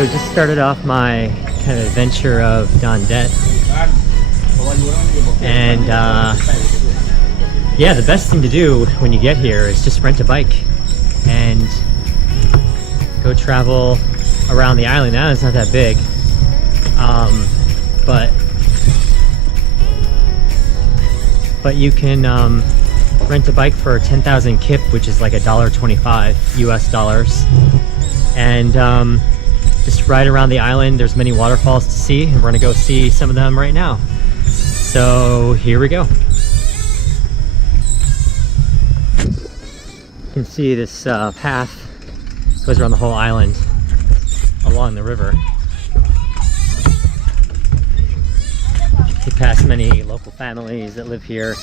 So just started off my kind of adventure of Don Det, and yeah, the best thing to do when you get here is just rent a bike and go travel around the island. Now it's not that big, but you can rent a bike for 10,000 kip, which is like $1.25 US dollars, and just ride around the island. There's many waterfalls to see, and we're gonna go see some of them right now. So here we go. You can see this path goes around the whole island along the river. You pass many local families that live here,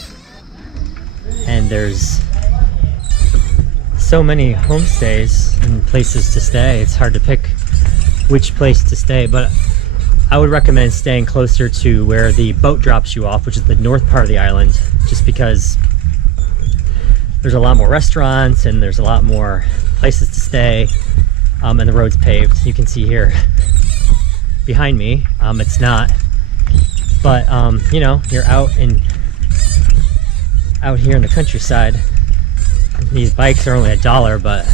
and there's so many homestays and places to stay. It's hard to pick which place to stay, but I would recommend staying closer to where the boat drops you off, which is the north part of the island, just because there's a lot more restaurants and there's a lot more places to stay, and the road's paved. You can see here behind me, it's not, but you know, you're out here in the countryside. These bikes are only $1, but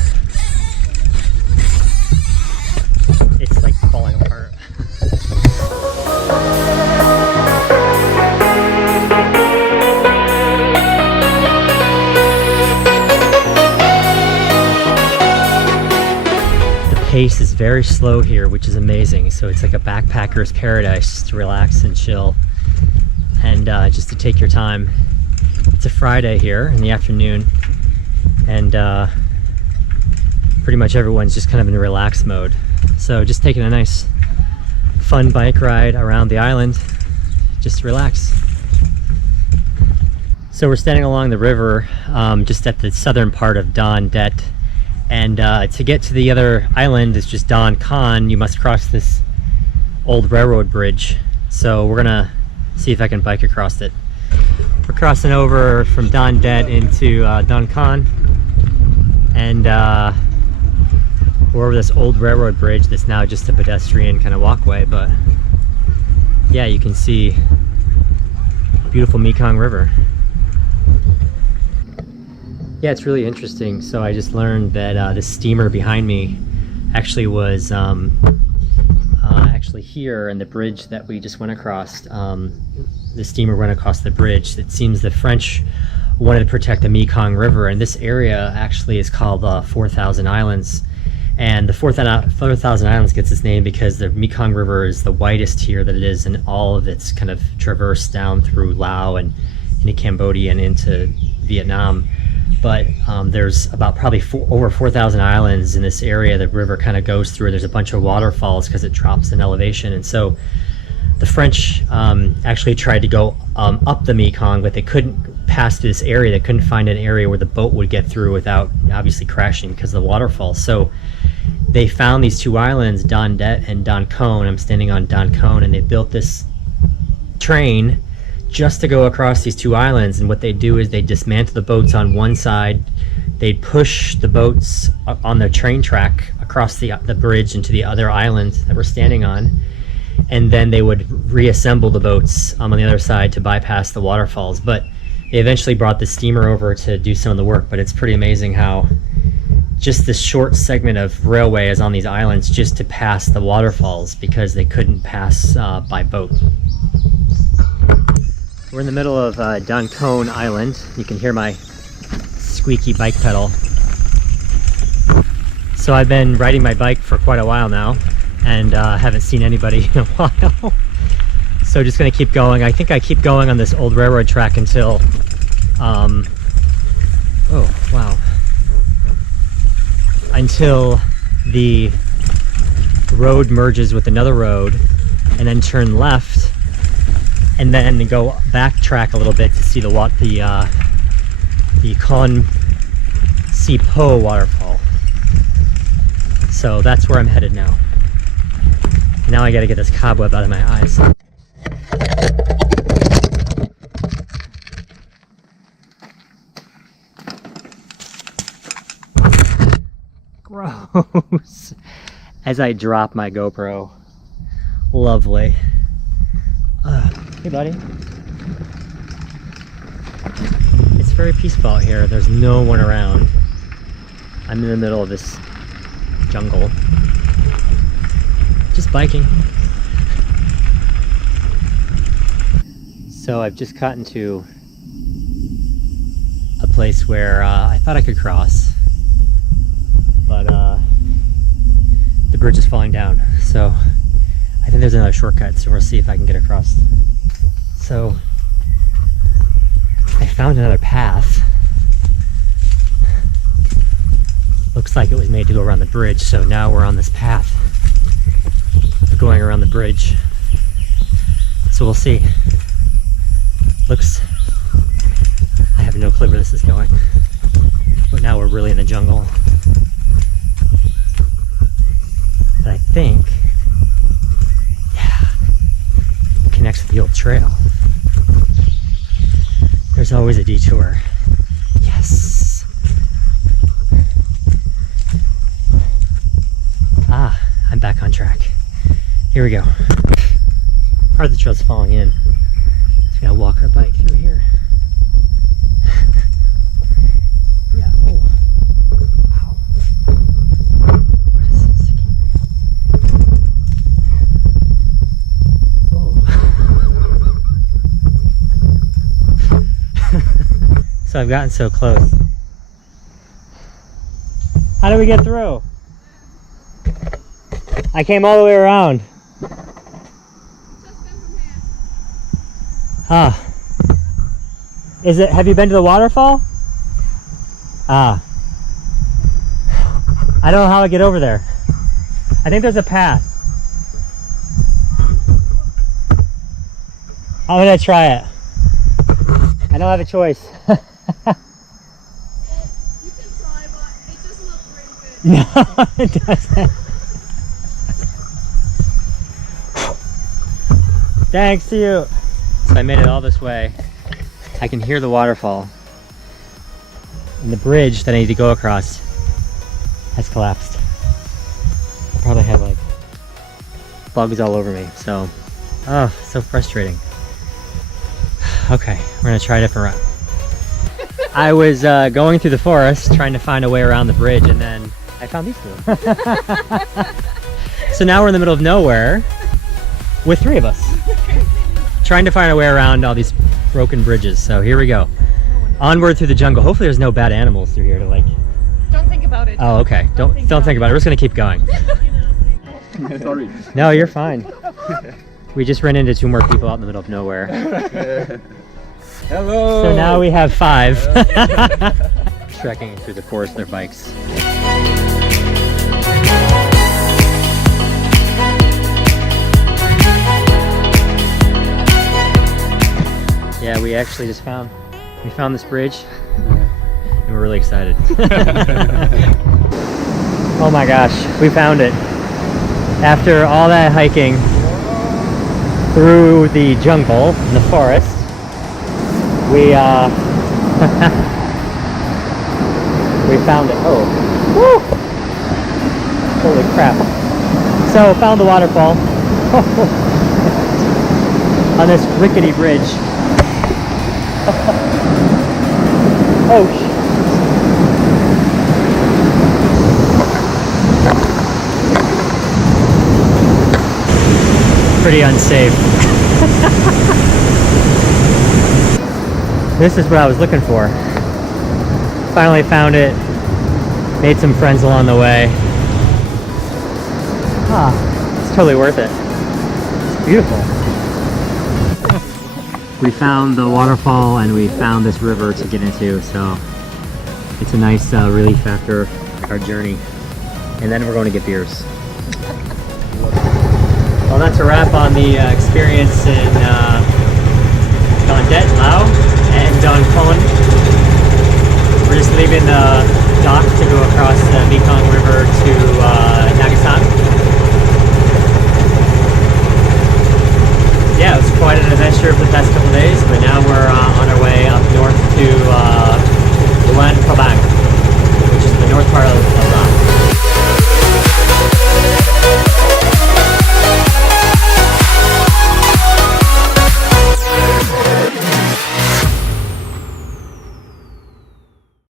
it's like falling apart. The pace is very slow here, which is amazing. So it's like a backpacker's paradise, just to relax and chill, and just to take your time. It's a Friday here in the afternoon, and pretty much everyone's just kind of in relaxed mode. So just taking a nice fun bike ride around the island, just to relax. So we're standing along the river, just at the southern part of Don Det, and to get to the other island is just Don Khone. You must cross this old railroad bridge. So we're gonna see if I can bike across it. We're crossing over from Don Det into Don Khone, and we're over this old railroad bridge that's now just a pedestrian kind of walkway. But yeah, you can see beautiful Mekong River. Yeah, it's really interesting. So I just learned that this steamer behind me actually was actually here, and the bridge that we just went across, the steamer went across the bridge. It seems the French wanted to protect the Mekong River, and this area actually is called 4,000 Islands. And the 4,000 Islands gets its name because the Mekong River is the widest here that it is, and all of it's kind of traversed down through Laos and into Cambodia and into Vietnam. But there's about probably over 4,000 islands in this area. The river kind of goes through. There's a bunch of waterfalls because it drops in elevation, and so the French actually tried to go up the Mekong, but they couldn't pass through this area. They couldn't find an area where the boat would get through without obviously crashing because of the waterfall. So they found these two islands, Don Det and Don Khone. I'm standing on Don Khone, and they built this train just to go across these two islands. And what they do is they dismantle the boats on one side, they'd push the boats on the train track across the bridge into the other island that we're standing on, and then they would reassemble the boats on the other side to bypass the waterfalls. But they eventually brought the steamer over to do some of the work. But it's pretty amazing how just this short segment of railway is on these islands just to pass the waterfalls, because they couldn't pass by boat. We're in the middle of Don Khone Island. You can hear my squeaky bike pedal. So I've been riding my bike for quite a while now, and haven't seen anybody in a while. So just gonna keep going. I think I keep going on this old railroad track until, oh wow, until the road merges with another road, and then turn left, and then go backtrack a little bit to see the Khon Pa Soi waterfall. So that's where I'm headed now. Now I gotta get this cobweb out of my eyes. Gross. as I drop my GoPro. Lovely. Hey buddy. It's very peaceful out here. There's no one around. I'm in the middle of this jungle. Just biking. So I've just gotten to a place where I thought I could cross, but the bridge is falling down. So I think there's another shortcut, so we'll see if I can get across. So I found another path. Looks like it was made to go around the bridge, so now we're on this path going around the bridge. So we'll see. Looks, I have no clue where this is going, but now we're really in the jungle. But I think, yeah, it connects with the old trail. There's always a detour. Yes. Ah, I'm back on track. Here we go. Part of the trail's falling in. So we gotta walk our bike through here. Yeah, oh. Wow. What is this sticking? Oh. So I've gotten so close. How do we get through? I came all the way around. Ah. Is it, have you been to the waterfall? Ah. I don't know how I get over there. I think there's a path. I'm gonna try it. I don't have a choice. You can try, but it doesn't look really good. No, it doesn't. Thanks to you. So I made it all this way. I can hear the waterfall. And the bridge that I need to go across has collapsed. I probably have like bugs all over me, so, oh, so frustrating. Okay, we're gonna try a different route. I was going through the forest trying to find a way around the bridge, and then I found these two. So now we're in the middle of nowhere with three of us, trying to find a way around all these broken bridges. So here we go. Onward through the jungle. Hopefully there's no bad animals through here to like... Don't think about it. Oh, okay. Don't think about it. We're just gonna keep going. Sorry. No, you're fine. We just ran into two more people out in the middle of nowhere. Hello. So now we have 5. Trekking through the forest with their bikes. Yeah, we actually just found this bridge, and we're really excited. Oh my gosh, we found it. After all that hiking through the jungle and the forest, we we found it. Oh, woo! Holy crap! So found the waterfall on this rickety bridge. Oh, pretty unsafe. This is what I was looking for. Finally found it. Made some friends along the way. Ah, it's totally worth it. It's beautiful. We found the waterfall and we found this river to get into, so it's a nice relief after our journey. And then we're going to get beers. Well, that's a wrap on the experience in Don Lao and Don Khone. We're just leaving the dock to go across the Mekong River to Nagasaki. Yeah, it was quite an adventure for the past couple